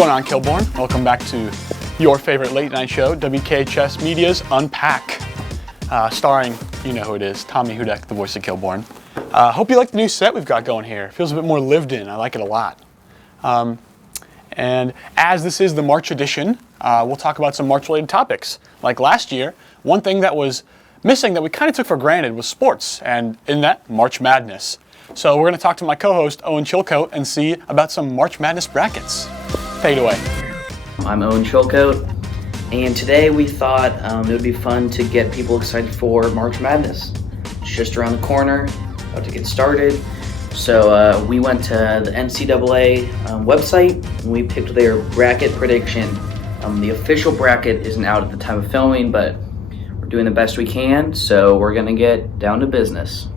going on, Kilborn? Welcome back to your favorite late night show, WKHS Media's Unpack, starring, you know who it is, Tommy Hudek, the voice of Kilborn. Hope you like the new set we've got going here. It feels a bit more lived in. I like it a lot. And as this is the March edition, we'll talk about some March-related topics. Like last year, one thing that was missing that we kind of took for granted was sports, and in that, March Madness. So we're going to talk to my co-host, Owen Chilcote, and see about some March Madness brackets. Take it away. I'm Owen Chilcote, and today we thought it would be fun to get people excited for March Madness. It's just around the corner, about to get started. So we went to the NCAA website, and we picked their bracket prediction. The official bracket isn't out at the time of filming, but we're doing the best we can, so we're going to get down to business.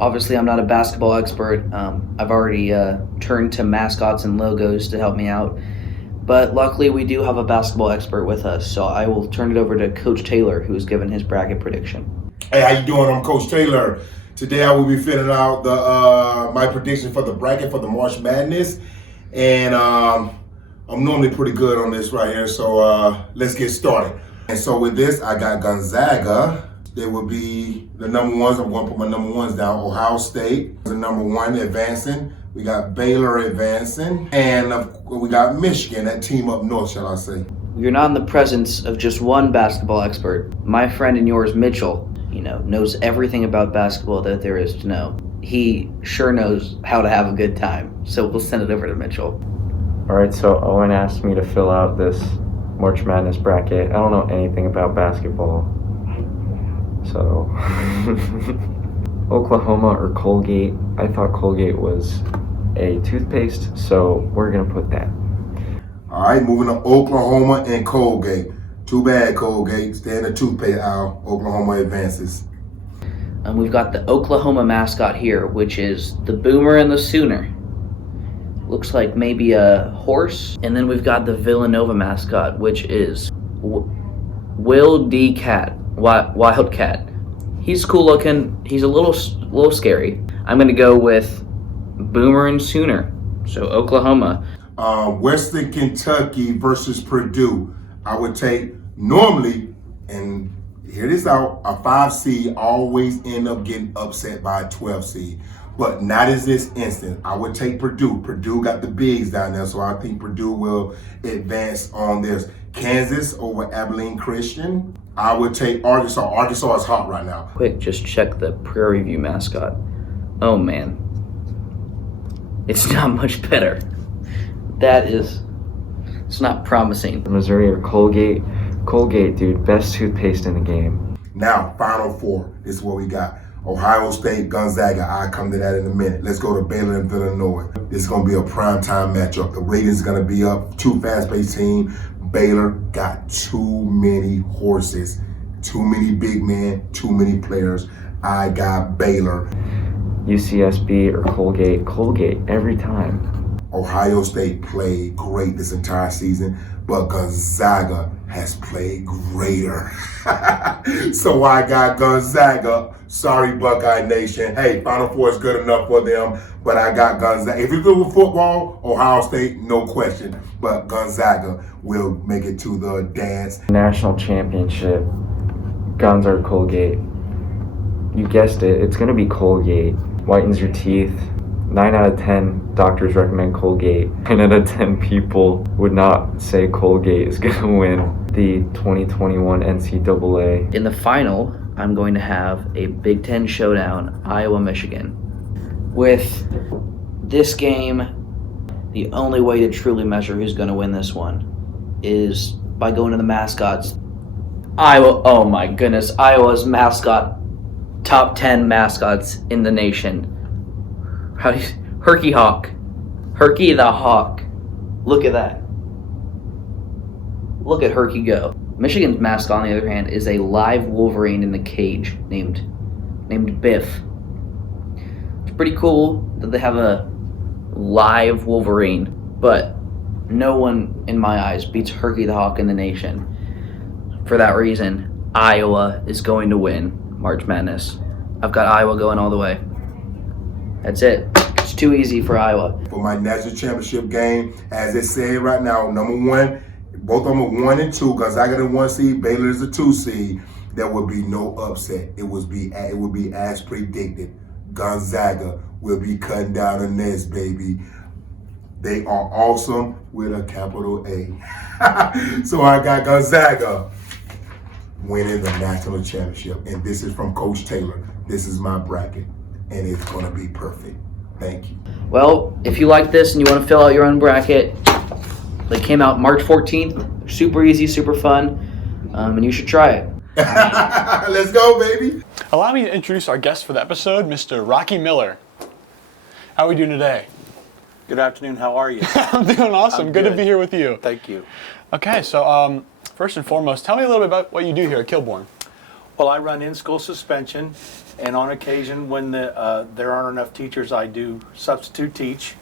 Obviously, I'm not a basketball expert. I've already turned to mascots and logos to help me out. But luckily, we do have a basketball expert with us, so I will turn it over to Coach Taylor, who's given his bracket prediction. Hey, how you doing? I'm Coach Taylor. Today, I will be filling out the my prediction for the bracket for the March Madness. And I'm normally pretty good on this right here, so let's get started. And so with this, I got Gonzaga. They will be the number ones. I'm going to put my number ones down. Ohio State, the number one, advancing. We got Baylor advancing. And we got Michigan, that team up north, shall I say. You're not in the presence of just one basketball expert. My friend and yours, Mitchell, knows everything about basketball that there is to know. He sure knows how to have a good time. So we'll send it over to Mitchell. All right, so Owen asked me to fill out this March Madness bracket. I don't know anything about basketball. So, Oklahoma or Colgate. I thought Colgate was a toothpaste, so we're going to put that. All right, moving to Oklahoma and Colgate. Too bad, Colgate. Stay in the toothpaste aisle. Oklahoma advances. And we've got the Oklahoma mascot here, which is the Boomer and the Sooner. Looks like maybe a horse. And then we've got the Villanova mascot, which is Will D. Cat. Wildcat. He's cool looking. He's a little scary. I'm going to go with Boomer and Sooner. So Oklahoma. Western Kentucky versus Purdue. I would take normally, and hear this out, a 5 seed always end up getting upset by a 12 seed. But not in this instance. I would take Purdue. Purdue got the bigs down there, so I think Purdue will advance on this. Kansas over Abilene Christian. I would take Arkansas. Arkansas is hot right now. Quick, just check the Prairie View mascot. Oh man. It's not much better. It's not promising. Missouri or Colgate. Colgate, dude, best toothpaste in the game. Now, Final Four. This is what we got. Ohio State, Gonzaga. I'll come to that in a minute. Let's go to Baylor and Villanova. This is going to be a primetime matchup. The ratings are going to be up. Two fast-paced teams. Baylor got too many horses, too many big men, too many players. I got Baylor. UCSB or Colgate. Colgate every time. Ohio State played great this entire season, but Gonzaga has played greater. So I got Gonzaga. Sorry, Buckeye Nation. Hey, Final Four is good enough for them, but I got Gonzaga. If it's with football, Ohio State, no question. But Gonzaga will make it to the dance. National championship. Guns or Colgate. You guessed it. It's going to be Colgate. Whitens your teeth. 9 out of 10 doctors recommend Colgate. 9 out of 10 people would not say Colgate is going to win the 2021 NCAA. In the final, I'm going to have a Big Ten showdown, Iowa-Michigan. With this game, the only way to truly measure who's going to win this one is by going to the mascots. Iowa, oh my goodness, Iowa's mascot, top 10 mascots in the nation. Herky Hawk. Herky the Hawk. Look at that. Look at Herky go. Michigan's mascot, on the other hand, is a live Wolverine in the cage named Biff. It's pretty cool that they have a live Wolverine, but no one, in my eyes, beats Herky the Hawk in the nation. For that reason, Iowa is going to win March Madness. I've got Iowa going all the way. That's it. It's too easy for Iowa. For my national championship game, as it said right now, number one, both of them are 1 and 2. Gonzaga the 1 seed, Baylor is the 2 seed. There would be no upset. It would be as predicted. Gonzaga will be cutting down the nets, baby. They are awesome with a capital A. So I got Gonzaga winning the national championship. And this is from Coach Taylor. This is my bracket, and it's going to be perfect. Thank you. Well, if you like this and you want to fill out your own bracket, they came out March 14th. They're super easy, super fun, and you should try it. Let's go, baby. Allow me to introduce our guest for the episode, Mr. Rocky Miller. How are we doing today? Good afternoon. How are you? I'm doing awesome. I'm good to good. be here with you. Thank you. Okay, so first and foremost, tell me a little bit about what you do here at Kilbourne. Well, I run in-school suspension, and on occasion when there aren't enough teachers, I do substitute teach.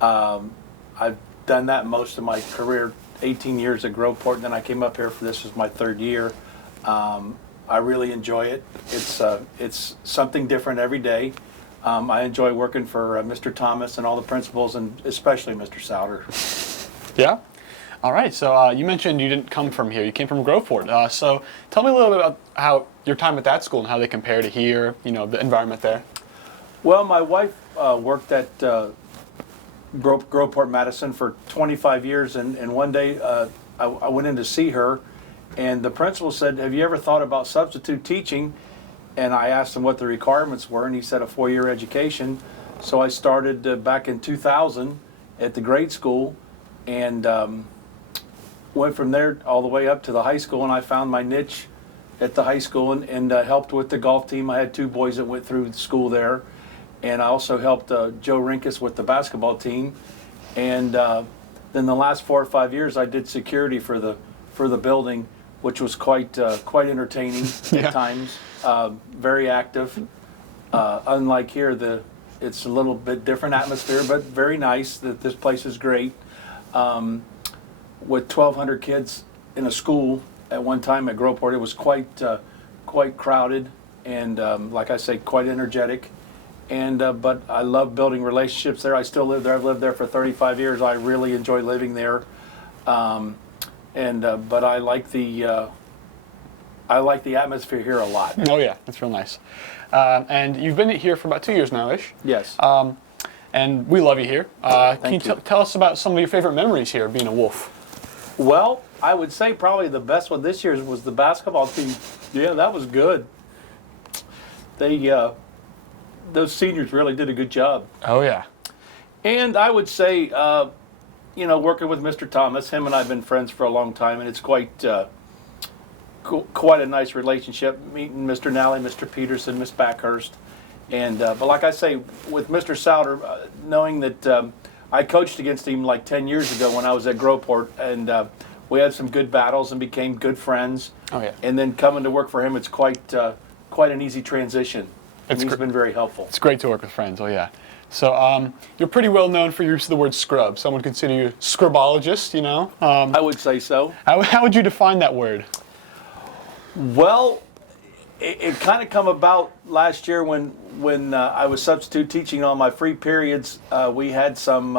I've done that most of my career, 18 years at Groveport, and then I came up here for this is my 3rd year. I really enjoy it. It's something different every day. I enjoy working for Mr. Thomas and all the principals, and especially Mr. Souter. Yeah? All right, so you mentioned you didn't come from here. You came from Groveport. So tell me a little bit about how your time at that school and how they compare to here, you know, the environment there. Well, my wife worked at Groveport Madison for 25 years, and one day I went in to see her, and the principal said, "Have you ever thought about substitute teaching?" And I asked him what the requirements were, and he said a 4-year education. So I started back in 2000 at the grade school, and went from there all the way up to the high school, and I found my niche at the high school and helped with the golf team. I had 2 boys that went through school there, and I also helped Joe Rinkus with the basketball team. And then the last 4 or 5 years, I did security for the building, which was quite entertaining Yeah. at times. Very active. Unlike here, it's a little bit different atmosphere, but very nice. This place is great. With 1,200 kids in a school at one time at Groveport, it was quite crowded and, like I say, quite energetic. And but I love building relationships there. I still live there. I've lived there for 35 years. I really enjoy living there. But I like the atmosphere here a lot. Oh yeah, that's real nice. And you've been here for about 2 years now-ish. Yes. And we love you here. Can you you. tell us about some of your favorite memories here being a Wolf? Well, I would say probably the best one this year was the basketball team. Yeah, that was good. Those seniors really did a good job. Oh yeah. And I would say, working with Mr. Thomas, him and I have been friends for a long time, and it's quite a nice relationship. Meeting Mr. Nally, Mr. Peterson, Miss Backhurst, and but like I say, with Mr. Souter, knowing that I coached against him like 10 years ago when I was at Groveport, and we had some good battles and became good friends. Oh yeah. And then coming to work for him, it's quite an easy transition. And he's been very helpful. It's great to work with friends. Oh yeah. So you're pretty well known for your use of the word scrub. Some would consider you a scrubologist, you know? I would say so. How would you define that word? Well, it kind of come about last year when I was substitute teaching on my free periods. We had some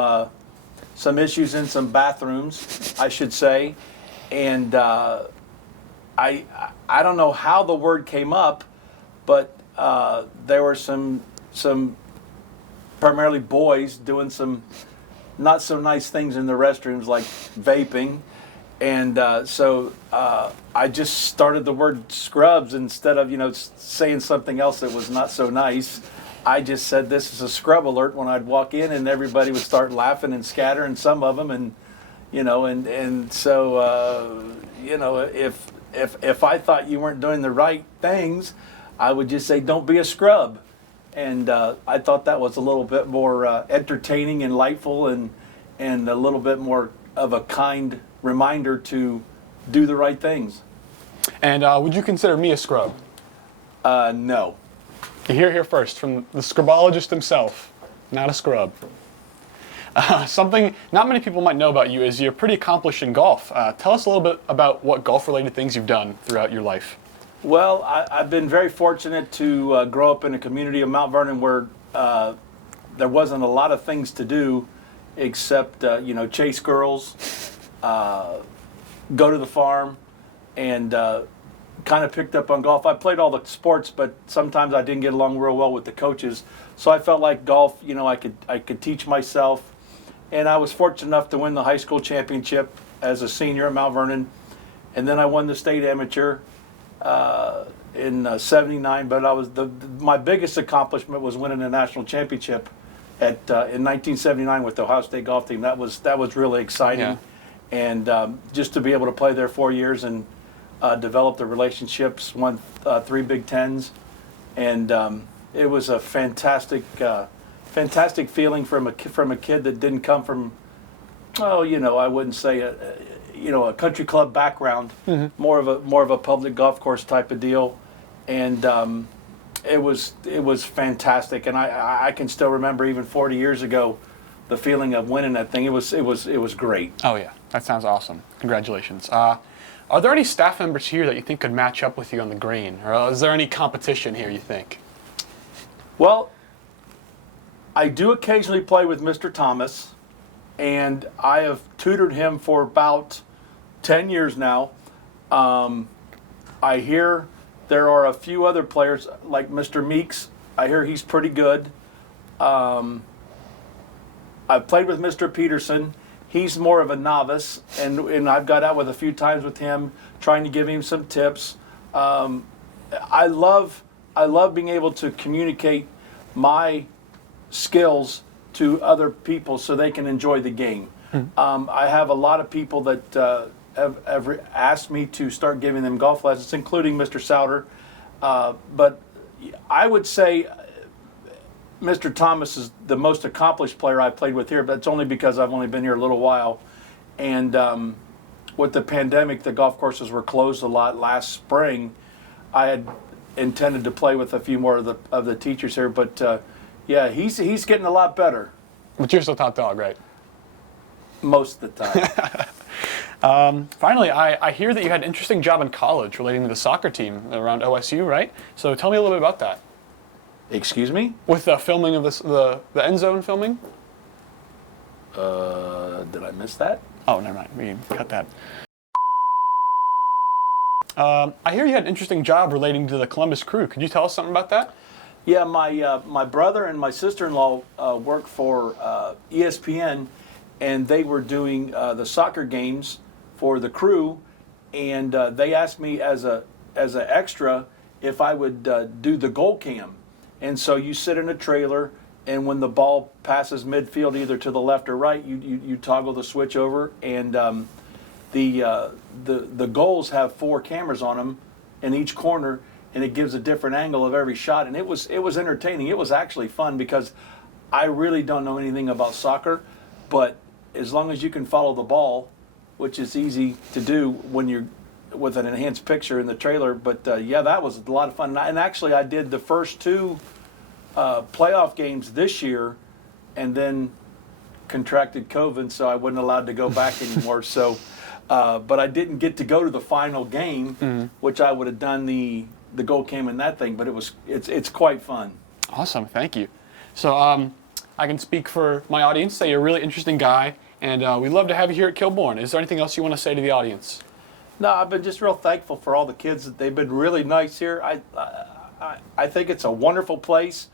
issues in some bathrooms, I should say, and I don't know how the word came up, but there were some primarily boys doing some not so nice things in the restrooms, like vaping. And so I just started the word scrubs instead of, saying something else that was not so nice. I just said this is a scrub alert when I'd walk in, and everybody would start laughing and scattering, some of them, and so if I thought you weren't doing the right things, I would just say don't be a scrub. And I thought that was a little bit more entertaining and delightful, and a little bit more of a kind reminder to do the right things. And would you consider me a scrub? No. You hear it here first from the scrubologist himself. Not a scrub. Something not many people might know about you is you're pretty accomplished in golf. Tell us a little bit about what golf-related things you've done throughout your life. Well, I've been very fortunate to grow up in a community of Mount Vernon where there wasn't a lot of things to do except chase girls, go to the farm, and kind of picked up on golf. I played all the sports, but sometimes I didn't get along real well with the coaches. So I felt like golf, I could teach myself. And I was fortunate enough to win the high school championship as a senior at Mount Vernon. And then I won the state amateur in '79. But my biggest accomplishment was winning a national championship in 1979 with the Ohio State golf team. That was really exciting. Yeah. And just to be able to play there 4 years and develop the relationships, won 3 Big Tens, and it was a fantastic feeling from a kid that didn't come from, I wouldn't say a country club background, more of a public golf course type of deal, and it was fantastic, and I can still remember even 40 years ago the feeling of winning that thing. It was great. Oh yeah, that sounds awesome. Congratulations. Are there any staff members here that you think could match up with you on the green? Or is there any competition here, you think? Well, I do occasionally play with Mr. Thomas, and I have tutored him for about 10 years now. I hear there are a few other players, like Mr. Meeks. I hear he's pretty good. I've played with Mr. Peterson. He's more of a novice, and I've got out with a few times with him, trying to give him some tips. I love being able to communicate my skills to other people so they can enjoy the game. I have a lot of people that have asked me to start giving them golf lessons, including Mr. Souter. But I would say Mr. Thomas is the most accomplished player I played with here, but it's only because I've only been here a little while. And with the pandemic, the golf courses were closed a lot last spring. I had intended to play with a few more of the teachers here, but yeah, he's getting a lot better. But you're still top dog, right? Most of the time. Finally, I hear that you had an interesting job in college relating to the soccer team around OSU, right? So tell me a little bit about that. Excuse me? With the filming of the end zone filming? Did I miss that? Oh, never mind. We can cut that. I hear you had an interesting job relating to the Columbus Crew. Could you tell us something about that? Yeah, my brother and my sister-in-law work for ESPN, and they were doing the soccer games for the Crew, and they asked me as an extra if I would do the goal cam. And so you sit in a trailer, and when the ball passes midfield, either to the left or right, you toggle the switch over, and the goals have 4 cameras on them in each corner, and it gives a different angle of every shot. And it was entertaining. It was actually fun because I really don't know anything about soccer, but as long as you can follow the ball, which is easy to do when you're with an enhanced picture in the trailer. But yeah, that was a lot of fun. And actually, I did the first 2 playoff games this year, and then contracted COVID, so I wasn't allowed to go back anymore. So, but I didn't get to go to the final game, which I would have done the goal cam in that thing. But it's quite fun. Awesome, thank you. So I can speak for my audience, say you're a really interesting guy, and we'd love to have you here at Kilbourne. Is there anything else you want to say to the audience? No, I've been just real thankful for all the kids. They've been really nice here. I think it's a wonderful place.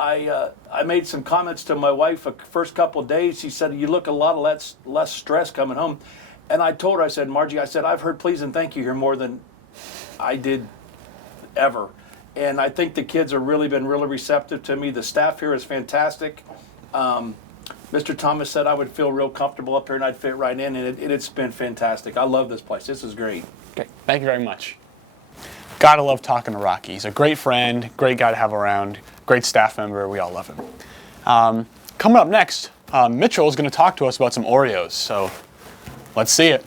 I made some comments to my wife the first couple of days. She said, "You look a lot less stressed coming home." And I told her, I said, "Margie, I've heard please and thank you here more than I did ever." And I think the kids have really been really receptive to me. The staff here is fantastic. Mr. Thomas said I would feel real comfortable up here and I'd fit right in, and it's been fantastic. I love this place. This is great. Okay, thank you very much. Gotta love talking to Rocky. He's a great friend, great guy to have around, great staff member. We all love him. Coming up next, Mitchell is going to talk to us about some Oreos. So let's see it.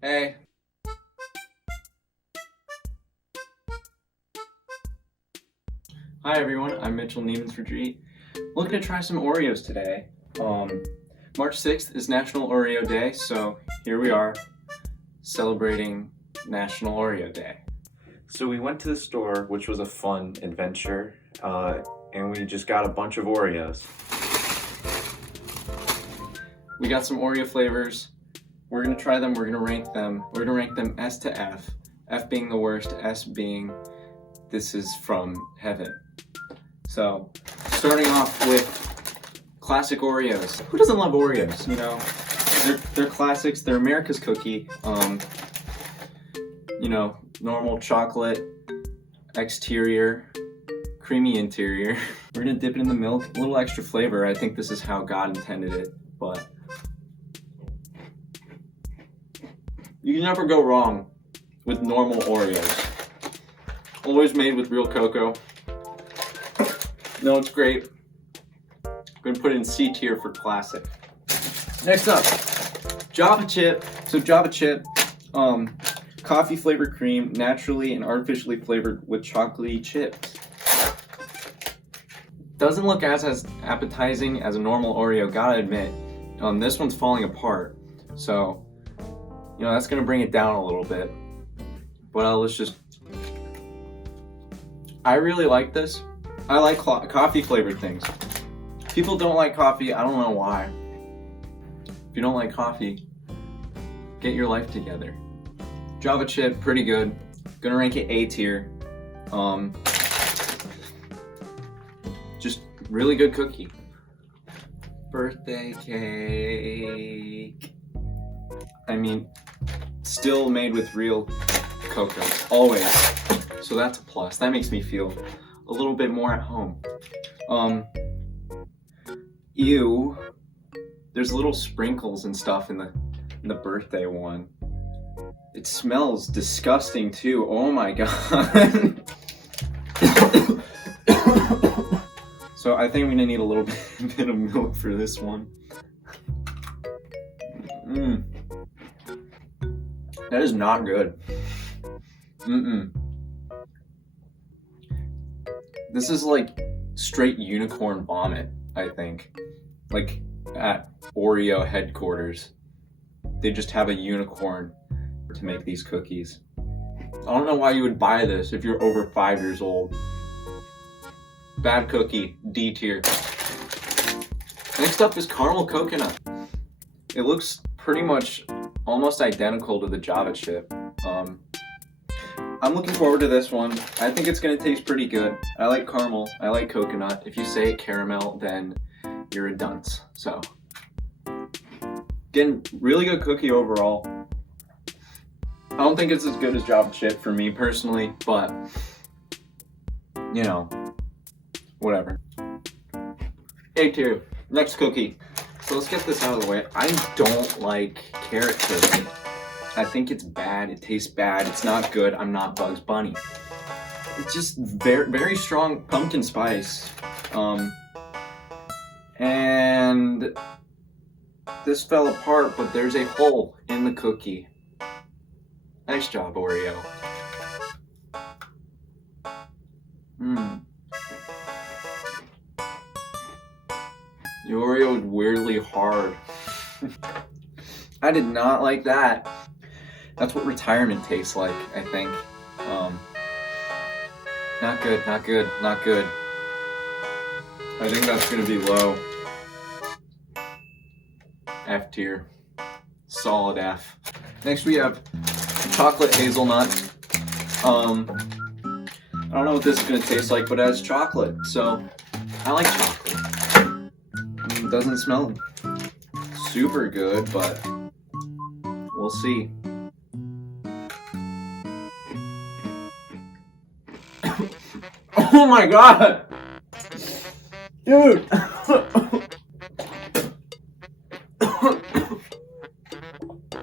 Hey. Hi everyone, I'm Mitchell Neimansfordreet. Looking to try some Oreos today. March 6th is National Oreo Day, so here we are celebrating National Oreo Day. So we went to the store, which was a fun adventure, and we just got a bunch of Oreos. We got some Oreo flavors. We're gonna try them, we're gonna rank them. We're gonna rank them S to F. F being the worst, S being this is from heaven. So, starting off with classic Oreos. Who doesn't love Oreos, you know? They're classics, they're America's cookie. You know, normal chocolate exterior, creamy interior. We're gonna dip it in the milk, a little extra flavor. I think this is how God intended it, but you can never go wrong with normal Oreos. Always made with real cocoa. No, it's great. I'm gonna put it in C tier for classic. Next up, Java Chip. So Java Chip, coffee flavored cream, naturally and artificially flavored with chocolatey chips. Doesn't look as appetizing as a normal Oreo, gotta admit. This one's falling apart, so you know that's gonna bring it down a little bit. But let's just. I really like this. I like coffee flavored things. People don't like coffee. I don't know why. If you don't like coffee, get your life together. Java Chip, pretty good. Gonna rank it A tier. Just really good cookie. Birthday cake. I mean, still made with real cocoa, always. So that's a plus. That makes me feel a little bit more at home. Ew. There's little sprinkles and stuff in the birthday one. It smells disgusting too. Oh my god. So I think I'm gonna need a little bit of milk for this one. That is not good. This is like straight unicorn vomit, I think. Like at Oreo headquarters, they just have a unicorn to make these cookies. I don't know why you would buy this if you're over 5 years old. Bad cookie, D tier. Next up is caramel coconut. It looks pretty much almost identical to the Java Chip. I'm looking forward to this one. I think it's gonna taste pretty good. I like caramel, I like coconut. If you say caramel, then you're a dunce. So, again, really good cookie overall. I don't think it's as good as Java Chip for me personally, but you know, whatever. A tier, next cookie. So let's get this out of the way. I don't like carrot cookie. I think it's bad, it tastes bad, it's not good, I'm not Bugs Bunny. It's just very, very strong pumpkin spice. And this fell apart, but there's a hole in the cookie. Nice job, Oreo. The Oreo is weirdly hard. I did not like that. That's what retirement tastes like, I think. Not good, not good, not good. I think that's gonna be low. F tier. Solid F. Next we have chocolate hazelnut. I don't know what this is gonna taste like, but it has chocolate, so I like chocolate. It doesn't smell super good, but we'll see. Oh my god! Dude!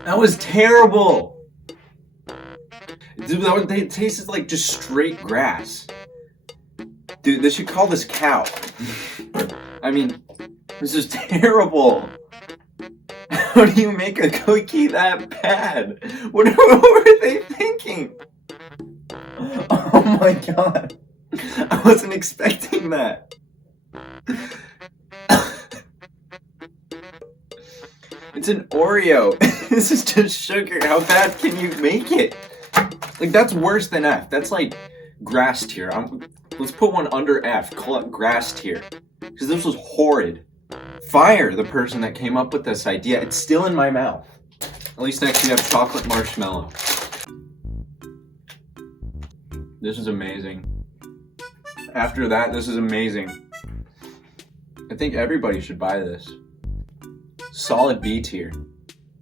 That was terrible! Dude, it tasted like just straight grass. Dude, they should call this cow. I mean, this is terrible. How do you make a cookie that bad? What were they thinking? Oh my god. I wasn't expecting that. It's an Oreo. This is just sugar. How bad can you make it? Like, that's worse than F. That's like grass tier. Let's put one under F. Call it grass tier. Because this was horrid. Fire the person that came up with this idea. It's still in my mouth. At least next we have chocolate marshmallow. This is amazing. After that, this is amazing. I think everybody should buy this. Solid B tier.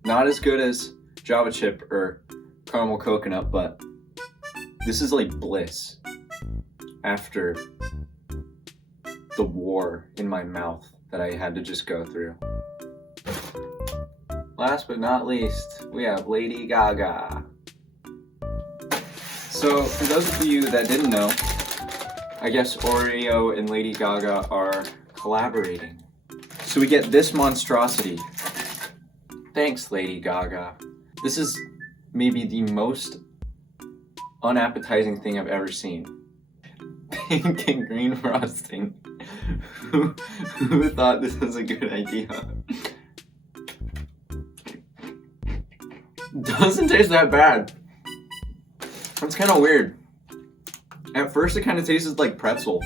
Not as good as Java chip or caramel coconut, but this is like bliss after the war in my mouth that I had to just go through. Last but not least, we have Lady Gaga. So, for those of you that didn't know, I guess Oreo and Lady Gaga are collaborating. So we get this monstrosity. Thanks, Lady Gaga. This is maybe the most unappetizing thing I've ever seen. Pink and green frosting. Who thought this was a good idea? Doesn't taste that bad. It's kind of weird. At first it kind of tastes like pretzel,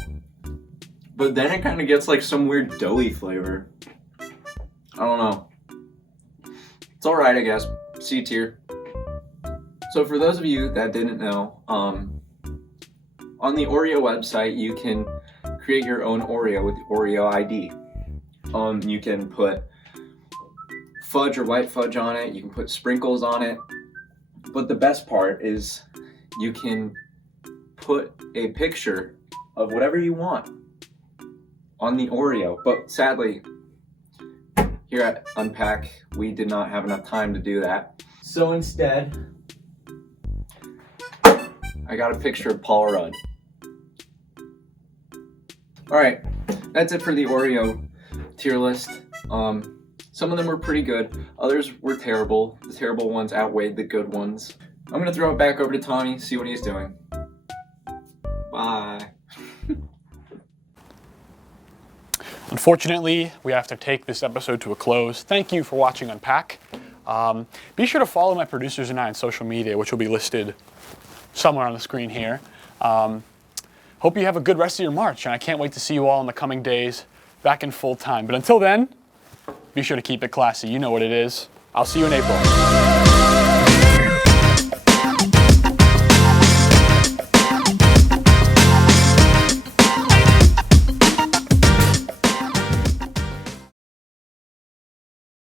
but then it kind of gets like some weird doughy flavor. I don't know. It's alright, I guess. C tier. So for those of you that didn't know, on the Oreo website you can create your own Oreo with the Oreo ID. You can put fudge or white fudge on it, you can put sprinkles on it, but the best part is you can put a picture of whatever you want on the Oreo. But sadly, here at UNPACK, we did not have enough time to do that. So instead, I got a picture of Paul Rudd. Alright, that's it for the Oreo tier list. Some of them were pretty good, others were terrible. The terrible ones outweighed the good ones. I'm gonna throw it back over to Tommy, see what he's doing. Bye. Unfortunately, we have to take this episode to a close. Thank you for watching Unpack. Be sure to follow my producers and I on social media, which will be listed somewhere on the screen here. Hope you have a good rest of your March, and I can't wait to see you all in the coming days back in full time. But until then, be sure to keep it classy. You know what it is. I'll see you in April.